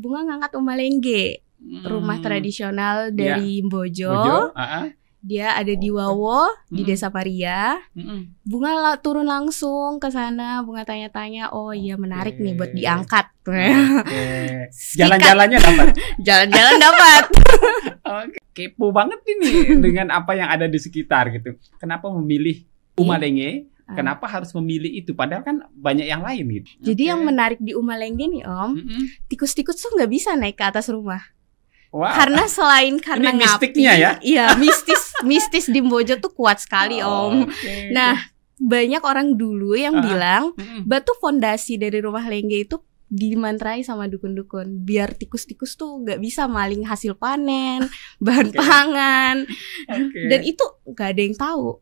Bunga ngangkat umalengge, rumah tradisional dari Mbojo. Dia ada di Wawo, di Desa Paria. Bunga turun langsung ke sana. Bunga tanya-tanya, oh iya menarik nih buat diangkat. Jalan-jalannya dapat. Jalan-jalan dapat. Kepo banget ini dengan apa yang ada di sekitar gitu. Kenapa memilih umalengge? Kenapa harus memilih itu? Padahal kan banyak yang lain gitu. Jadi yang menarik di umalengge nih Om, tikus-tikus tuh nggak bisa naik ke atas rumah. Wow. Karena karena ini mistiknya ya? Iya, mistis di Mbojo tuh kuat sekali Om. Nah, banyak orang dulu yang bilang batu fondasi dari rumah lengge itu dimantrai sama dukun-dukun biar tikus-tikus tuh nggak bisa maling hasil panen, bahan pangan. Dan itu nggak ada yang tahu.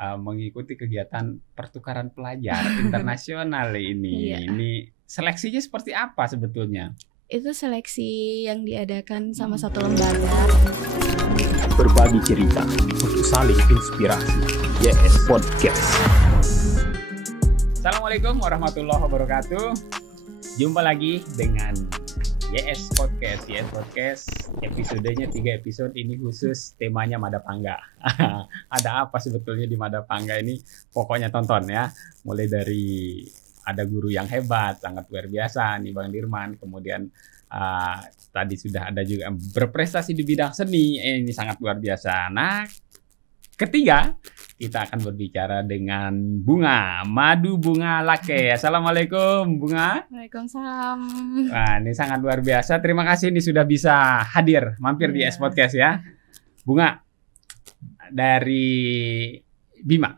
Mengikuti kegiatan pertukaran pelajar internasional ini. Ini seleksinya seperti apa sebetulnya? Itu seleksi yang diadakan sama satu lembaga. Berbagi cerita untuk saling inspirasi. YS Podcast. Assalamualaikum warahmatullahi wabarakatuh. Jumpa lagi dengan YS Podcast. YS Podcast episodenya 3 episode. Ini khusus temanya Madapangga. Ada apa sebetulnya di Madapangga ini? Pokoknya tonton ya. Mulai dari ada guru yang hebat, sangat luar biasa nih Bang Dirman. Kemudian tadi sudah ada juga berprestasi di bidang seni. Ini sangat luar biasa. Nah, ketiga kita akan berbicara dengan Bunga, Madu Bunga Lake. Assalamualaikum Bunga. Waalaikumsalam. Wah, ini sangat luar biasa. Terima kasih ini sudah bisa hadir, mampir di YS Podcast ya. Bunga, dari Bima.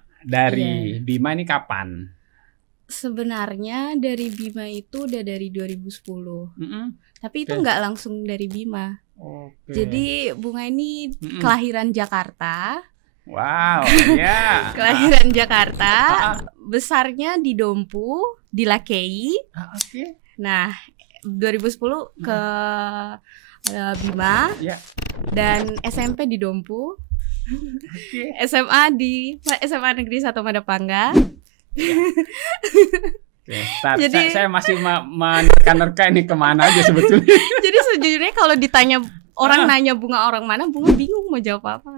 Bima ini kapan? Sebenarnya dari Bima itu udah dari 2010. Tapi itu nggak langsung dari Bima. Jadi Bunga ini kelahiran Jakarta. Wow, ya. Kelahiran Jakarta, besarnya di Dompu, di Lakei. Nah, 2010 ke Bima. Dan SMP di Dompu. SMA di SMA Negeri 1 Madapangga. Jadi saya masih menerka-nerka ini kemana aja sebetulnya. Jadi sejujurnya kalau ditanya orang nanya Bunga orang mana, Bunga bingung mau jawab apa.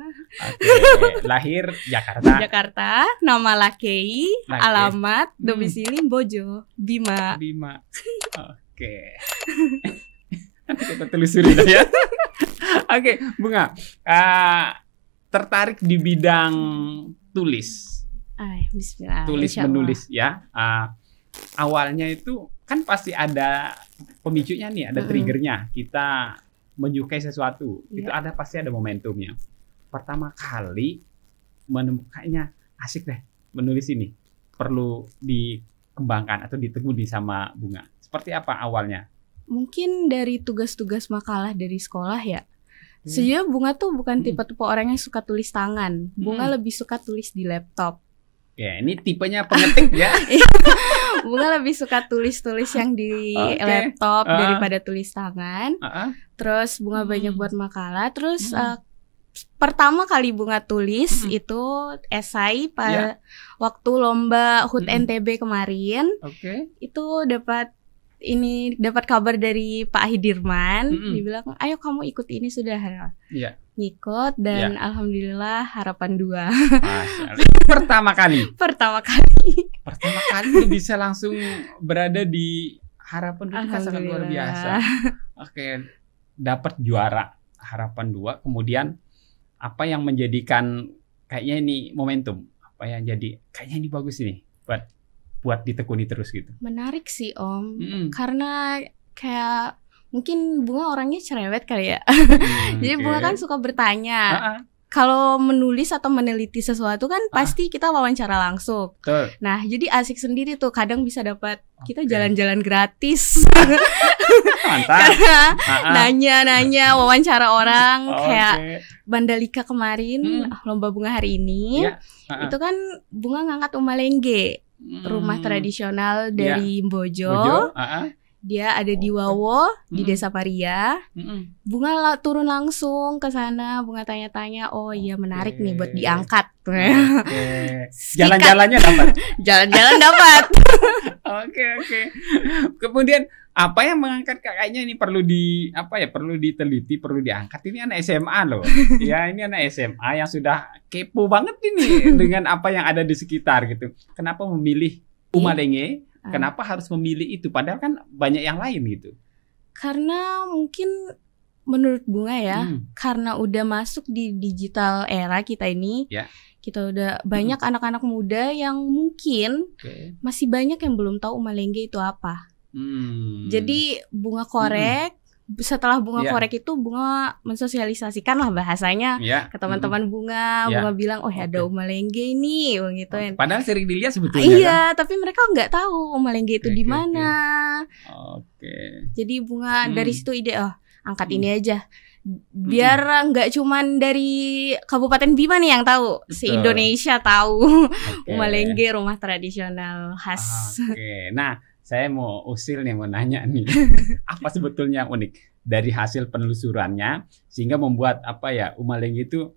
Lahir Jakarta, nama Lakei, alamat, domisili Mbojo, Bima. Kita telusuri dah ya. Bunga, tertarik di bidang tulis. Bismillah. Tulis menulis ya. Awalnya itu kan pasti ada pemicunya nih, ada triggernya. Kita menyukai sesuatu, itu pasti ada momentumnya. Pertama kali menemukannya asik deh menulis ini, perlu dikembangkan atau ditekuni sama Bunga. Seperti apa awalnya? Mungkin dari tugas-tugas makalah dari sekolah ya. Sejujurnya Bunga tuh bukan tipe-tipe orang yang suka tulis tangan. Bunga lebih suka tulis di laptop. Ya, ini tipenya pengetik ya. Bunga lebih suka tulis-tulis yang di laptop daripada tulis tangan. Terus Bunga banyak buat makalah. Terus pertama kali Bunga tulis itu esai pada waktu lomba HUT NTB kemarin. Itu dapat kabar dari Pak Hidirman. Dibilang, ayo kamu ikut ini sudah. Ngikut dan alhamdulillah harapan 2. Pertama kali lu bisa langsung berada di harapan 2 kan sangat luar biasa. Dapat juara harapan 2. Kemudian apa yang menjadikan kayaknya ini momentum? Apa yang jadi kayaknya ini bagus ini buat ditekuni terus gitu? Menarik sih Om. Karena kayak mungkin Bunga orangnya cerewet kali ya. Jadi Bunga kan suka bertanya. Kalau menulis atau meneliti sesuatu kan pasti kita wawancara langsung. Nah, jadi asik sendiri tuh. Kadang bisa dapat kita jalan-jalan gratis. Mantap. Nanya-nanya, wawancara orang. Kayak Mandalika kemarin, lomba bunga hari ini. Itu kan Bunga ngangkat umalengge, rumah tradisional dari Mbojo. Dia ada di Wawo, di Desa Paria. Bunga turun langsung ke sana. Bunga tanya-tanya, oh iya menarik nih buat diangkat. Jalan-jalannya dapat. Jalan-jalan dapat. Kemudian Apa yang mengangkat kakaknya ini perlu perlu diteliti, perlu diangkat. Ini anak SMA loh. Ya, ini anak SMA yang sudah kepo banget ini dengan apa yang ada di sekitar gitu. Kenapa memilih Umalenge? Kenapa harus memilih itu? Padahal kan banyak yang lain gitu. Karena mungkin menurut Bunga ya, karena udah masuk di digital era kita ini. Ya. Kita udah banyak anak-anak muda yang mungkin masih banyak yang belum tahu Umalenge itu apa. Jadi Bunga korek, setelah Bunga korek itu Bunga mensosialisasikan lah bahasanya ke teman-teman Bunga. Bunga bilang, oh ada Umalenge ini, gitu. Padahal sering dilihat sebetulnya. Iya, kan? Tapi mereka nggak tahu Umalenge itu di mana. Jadi Bunga dari situ ide, angkat ini aja. Biar nggak cuman dari Kabupaten Bima nih yang tahu, se-Indonesia tahu Umalenge, rumah tradisional khas. Nah, saya mau usil nih, mau nanya nih, apa sebetulnya yang unik dari hasil penelusurannya sehingga membuat Umalenge itu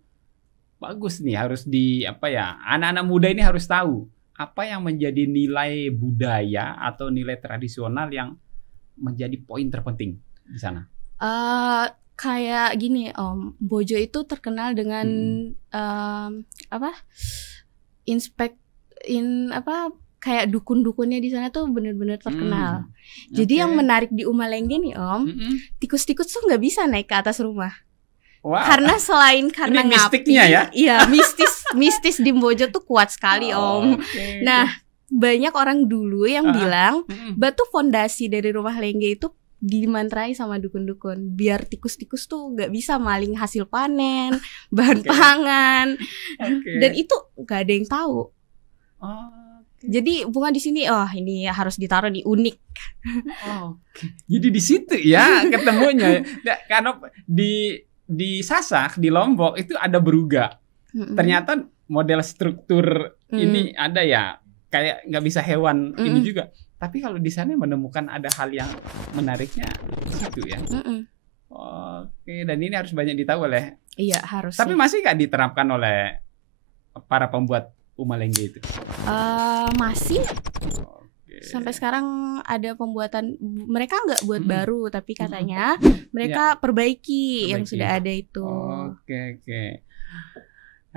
bagus nih, harus anak-anak muda ini harus tahu apa yang menjadi nilai budaya atau nilai tradisional yang menjadi poin terpenting di sana. Kayak gini, Bojo itu terkenal dengan kayak dukun-dukunnya di sana tuh benar-benar terkenal. Jadi yang menarik di Umalenge nih tikus-tikus tuh nggak bisa naik ke atas rumah. Wow. Karena selain karena ini mistiknya ya? Iya, mistis di Bojo tuh kuat sekali Nah, banyak orang dulu yang bilang batu fondasi dari rumah Lengge itu dimantrai sama dukun-dukun biar tikus-tikus tuh nggak bisa maling hasil panen, bahan pangan, dan itu nggak ada yang tahu. Jadi Bunga di sini, ini harus ditaruh di unik. Jadi di situ ya ketemunya. Karena di Sasak, di Lombok itu ada beruga. Ternyata model struktur ini ada ya, kayak nggak bisa hewan ini juga. Tapi kalau di sana menemukan ada hal yang menariknya di situ ya. Dan ini harus banyak ditahu oleh. Iya, harus. Tapi masih nggak diterapkan oleh para pembuat Umalenge itu? Masih. Sampai sekarang ada pembuatan, mereka nggak buat baru, tapi katanya mereka perbaiki yang sudah ada itu. Oke.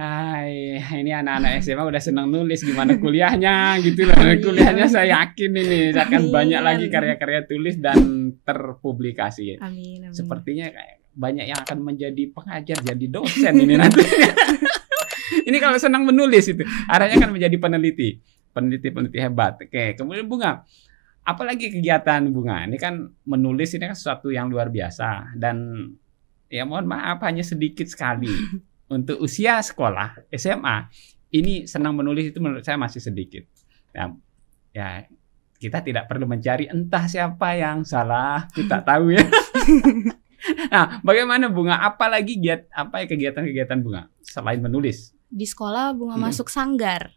Hai, ini anak-anak SMA udah senang nulis, gimana kuliahnya gitu loh. Kuliahnya saya yakin ini akan banyak lagi karya-karya tulis dan terpublikasi. Amin. Sepertinya kayak banyak yang akan menjadi pengajar, jadi dosen ini nantinya. Ini kalau senang menulis itu, arahnya kan menjadi peneliti hebat. Oke, kemudian Bunga, apalagi kegiatan Bunga? Ini kan menulis ini kan sesuatu yang luar biasa dan ya mohon maaf hanya sedikit sekali. Untuk usia sekolah SMA ini senang menulis itu menurut saya masih sedikit. Ya kita tidak perlu mencari entah siapa yang salah, kita tahu ya. Nah, bagaimana Bunga? Apalagi kegiatan-kegiatan Bunga selain menulis? Di sekolah Bunga masuk sanggar,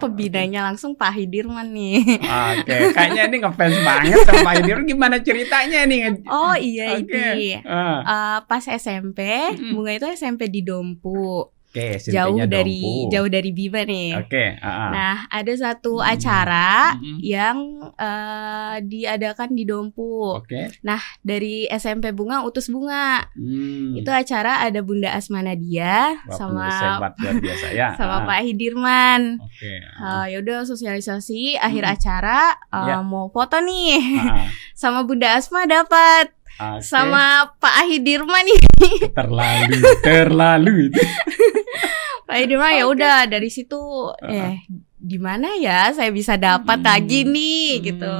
pembinanya langsung Pak Hidirman nih. Oke, kayaknya ini ngefans banget sama Pak Hidirman. Gimana ceritanya nih? Oh iya, ini pas SMP, Bunga itu SMP di Dompu. Jauh dari Bima nih. Nah, ada satu acara yang diadakan di Dompu. Nah, dari SMP Bunga utus Bunga. Itu acara ada Bunda Asma Nadia sama Pak Hidirman. Ya udah sosialisasi akhir acara mau foto nih. Sama Bunda Asma dapat. Sama Pak Hidirman nih. Terlalu itu. Pak Hidirman ya udah dari situ gimana ya saya bisa dapat lagi nih gitu.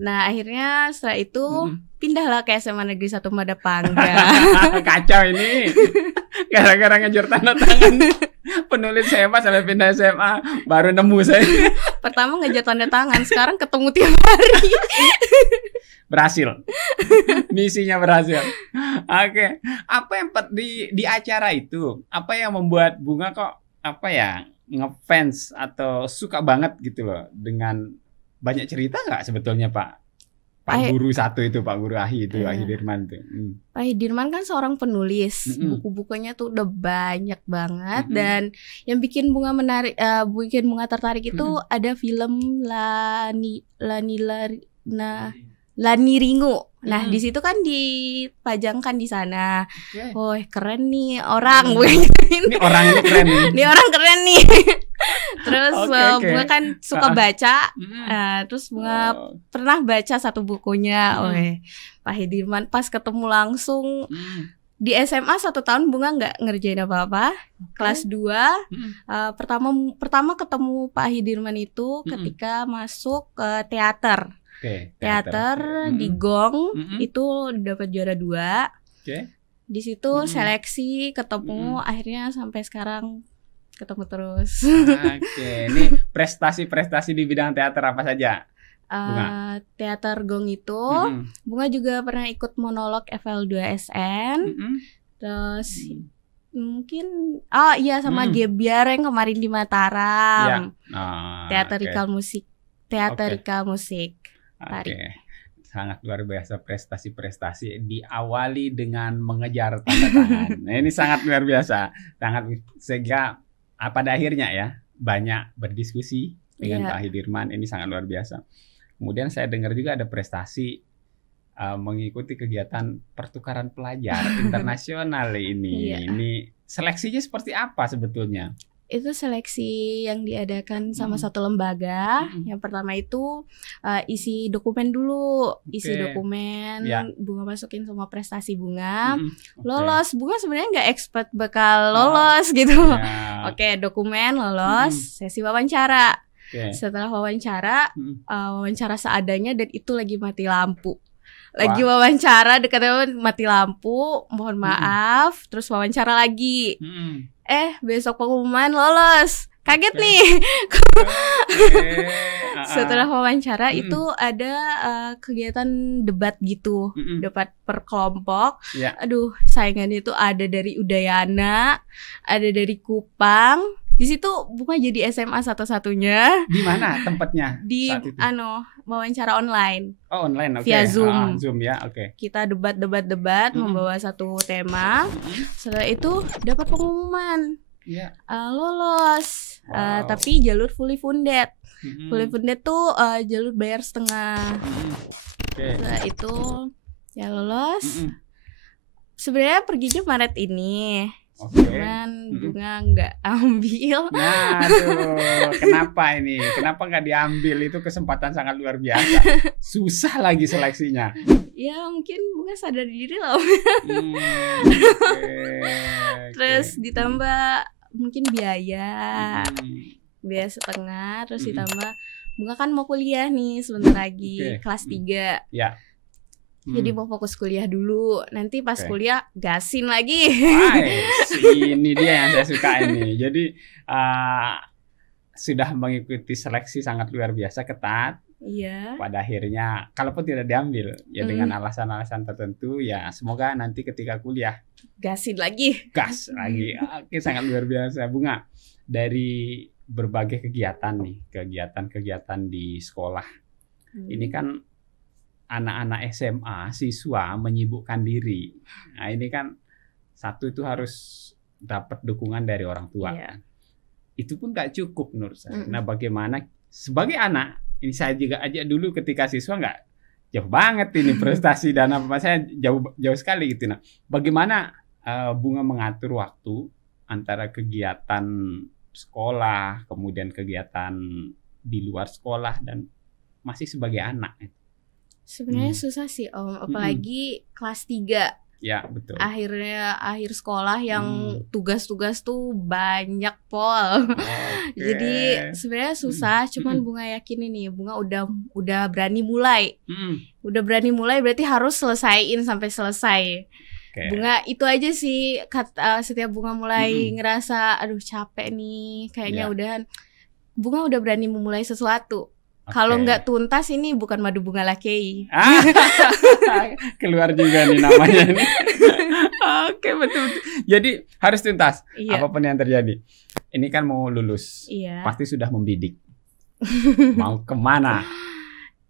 Nah akhirnya setelah itu pindahlah ke SMA Negeri 1 Madapangga. Kacau ini. Gara-gara ngejar tanda tangan penulis SMA sampai pindah SMA baru nemu saya. Pertama ngejar tanda tangan, sekarang ketemu tiap hari. Berhasil. Misinya berhasil. Oke. Apa yang di acara itu? Apa yang membuat Bunga kok ngefans atau suka banget gitu loh dengan banyak cerita nggak sebetulnya Pak Guru satu itu, Pak Guru Ahi itu, Pak Hidirman itu. Pak Hidirman kan seorang penulis, buku-bukunya tuh udah banyak banget dan yang bikin Bunga tertarik itu ada film La Laniringu. Nah, di situ kan dipajangkan di sana. Oh, keren nih orang. Ini orang ini keren nih. Ini orang keren nih. Terus Bunga kan suka baca. Terus Bunga pernah baca satu bukunya. Pak Hidirman, pas ketemu langsung di SMA 1 tahun Bunga nggak ngerjain apa-apa. Kelas 2 pertama ketemu Pak Hidirman itu ketika masuk ke teater. Teater di Gong itu dapat juara 2. Di situ seleksi ketemu akhirnya sampai sekarang ketemu terus. Ini prestasi-prestasi di bidang teater apa saja? Teater Gong itu Bunga juga pernah ikut monolog FL2SN. Terus mungkin sama Gebiar yang kemarin di Mataram. Teatrikal musik. Sangat luar biasa prestasi-prestasi diawali dengan mengejar tanda tangan. Nah, ini sangat luar biasa, sehingga pada akhirnya ya banyak berdiskusi dengan Pak Hidirman. Ini sangat luar biasa. Kemudian saya dengar juga ada prestasi mengikuti kegiatan pertukaran pelajar internasional ini. Ini seleksinya seperti apa sebetulnya? Itu seleksi yang diadakan sama satu lembaga. Yang pertama itu isi dokumen dulu. Isi dokumen, Bunga masukin semua prestasi Bunga. Lolos, Bunga sebenarnya nggak expert bakal lolos gitu. Dokumen lolos, sesi wawancara. Setelah wawancara, wawancara seadanya dan itu lagi mati lampu. Wawancara dekatnya mati lampu, mohon maaf, terus wawancara lagi. Besok pengumuman lolos. Kaget nih. Setelah wawancara itu ada kegiatan debat gitu, debat per kelompok. Aduh, saingannya itu ada dari Udayana, ada dari Kupang. Di situ Bunga jadi SMA satu-satunya. Di mana tempatnya? Di wawancara online. Oh, online, via Zoom. Zoom ya, Kita debat membawa satu tema. Setelah itu dapat pengumuman. Lolos. Tapi jalur fully funded. Fully funded tuh jalur bayar setengah. Setelah itu ya lolos. Sebenarnya perginya Maret ini. Cuman Bunga nggak ambil. Nah, aduh, kenapa ini? Kenapa nggak diambil? Itu kesempatan sangat luar biasa. Susah lagi seleksinya. Ya mungkin Bunga sadar diri loh. Terus ditambah mungkin biaya setengah. Terus ditambah Bunga kan mau kuliah nih sebentar lagi, kelas 3. Jadi mau fokus kuliah dulu. Nanti pas kuliah gasin lagi. Ini dia yang saya suka ini. Jadi sudah mengikuti seleksi sangat luar biasa ketat. Pada akhirnya kalaupun tidak diambil ya dengan alasan-alasan tertentu, ya semoga nanti ketika kuliah gasin lagi. Gas lagi. Sangat luar biasa. Bunga, dari berbagai kegiatan nih, kegiatan di sekolah. Ini kan anak-anak SMA, siswa menyibukkan diri. Nah, ini kan satu itu harus dapat dukungan dari orang tua. Itu pun gak cukup menurut saya. Nah, bagaimana sebagai anak, ini saya juga ajak dulu ketika siswa nggak jauh banget ini prestasi dan apa saya jauh sekali gitu. Nah, bagaimana Bunga mengatur waktu antara kegiatan sekolah, kemudian kegiatan di luar sekolah dan masih sebagai anak? Sebenarnya susah sih Om, apalagi kelas 3. Ya, betul. Akhir sekolah yang tugas-tugas tuh banyak pol. Jadi sebenarnya susah, cuman Bunga yakin ini Bunga udah berani mulai. Udah berani mulai berarti harus selesaiin sampai selesai. Bunga itu aja sih setiap Bunga mulai ngerasa aduh capek nih, kayaknya Bunga udah berani memulai sesuatu. Kalau nggak tuntas ini bukan madu bunga lakei. Keluar juga nih namanya nih. Betul. Jadi harus tuntas apapun yang terjadi. Ini kan mau lulus, pasti sudah membidik. Mau kemana?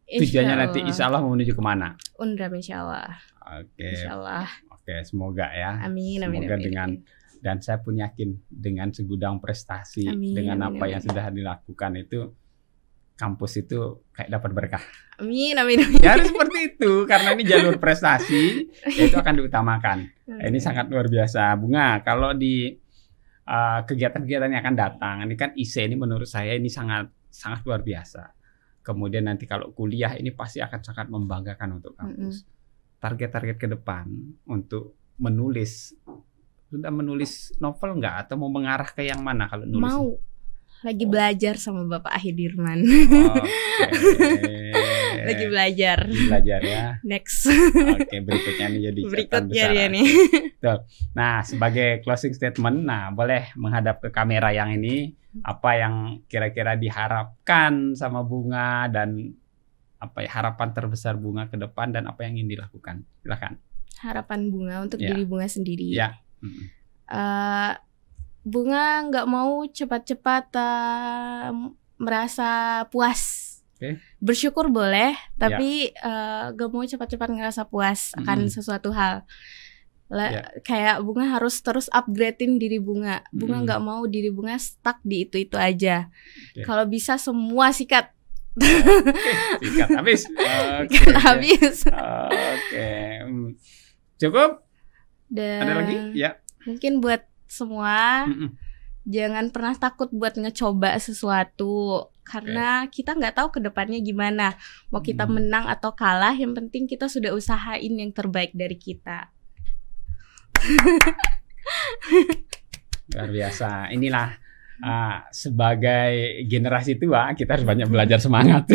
Tujuannya nanti insya Allah mau menuju kemana? Undram insya Allah. Insya Allah. Semoga ya. Amin. Semoga dan saya pun yakin dengan segudang prestasi, dengan apa yang sudah dilakukan itu kampus itu kayak dapat berkah. Amin. Ya harus seperti itu, karena ini jalur prestasi, itu akan diutamakan. Ini sangat luar biasa, Bunga. Kalau di kegiatan-kegiatan yang akan datang, ini kan ISE ini menurut saya ini sangat luar biasa. Kemudian nanti kalau kuliah ini pasti akan sangat membanggakan untuk kampus. Target-target ke depan untuk menulis, sudah menulis novel nggak, atau mau mengarah ke yang mana kalau nulis? Mau. Lagi belajar sama Bapak Ahidirman. Lagi belajar ya. Next. Oke, berikutnya nih jadi berikutnya dia nih. Nah, sebagai closing statement, boleh menghadap ke kamera yang ini, apa yang kira-kira diharapkan sama Bunga, dan apa ya harapan terbesar Bunga ke depan, dan apa yang ingin dilakukan? Silakan. Harapan Bunga untuk diri Bunga sendiri. Ya. Bunga nggak mau cepat-cepat merasa puas. Bersyukur boleh, tapi nggak mau cepat-cepat ngerasa puas akan sesuatu hal. Kayak Bunga harus terus upgradein diri Bunga. Bunga nggak mau diri Bunga stuck di itu aja. Kalau bisa semua sikat. Sikat habis. Habis. Cukup? Dan ada lagi? Ya. Mungkin buat semua, jangan pernah takut buat ngecoba sesuatu, karena kita nggak tahu kedepannya gimana. Mau kita menang atau kalah, yang penting kita sudah usahain yang terbaik dari kita. Luar biasa. Inilah sebagai generasi tua, kita harus banyak belajar semangat.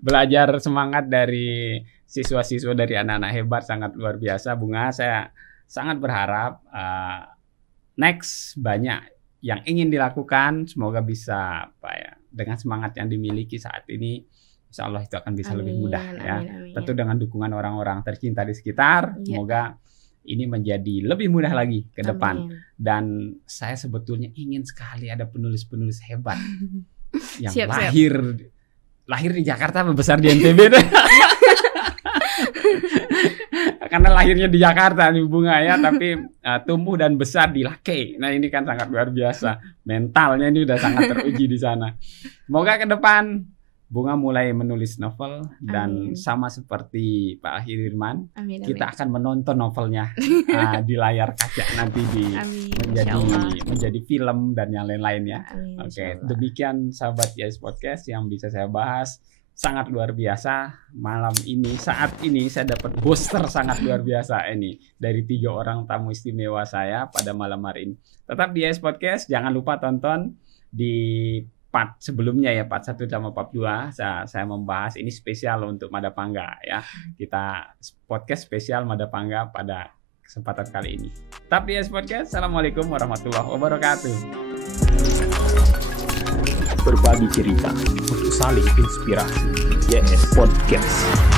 Belajar semangat dari siswa-siswa, dari anak-anak hebat, sangat luar biasa. Bunga, saya sangat berharap next banyak yang ingin dilakukan. Semoga bisa dengan semangat yang dimiliki saat ini, insya Allah itu akan bisa lebih mudah. Amin. Tentu dengan dukungan orang-orang tercinta di sekitar. Semoga ini menjadi lebih mudah lagi ke depan. Dan saya sebetulnya ingin sekali ada penulis-penulis hebat yang lahir di Jakarta, besar di NTB. Karena lahirnya di Jakarta nih Bunga ya, tapi tumbuh dan besar di Lake. Nah, ini kan sangat luar biasa. Mentalnya ini udah sangat teruji di sana. Semoga ke depan Bunga mulai menulis novel, dan sama seperti Pak Ahidirman, kita akan menonton novelnya di layar kaca nanti menjadi film dan yang lain-lainnya. Oke, demikian sahabat YS Podcast yang bisa saya bahas. Sangat luar biasa malam ini. Saat ini saya dapat booster sangat luar biasa ini dari 3 orang tamu istimewa saya pada malam hari ini. Tetap di YS Podcast, jangan lupa tonton di part sebelumnya ya, part 1 sama part 2. Saya membahas ini spesial untuk Madapangga ya. Kita podcast spesial Madapangga pada kesempatan kali ini. Tetap di YS Podcast. Assalamualaikum warahmatullahi wabarakatuh. Berbagi cerita untuk saling inspirasi. YS Podcast.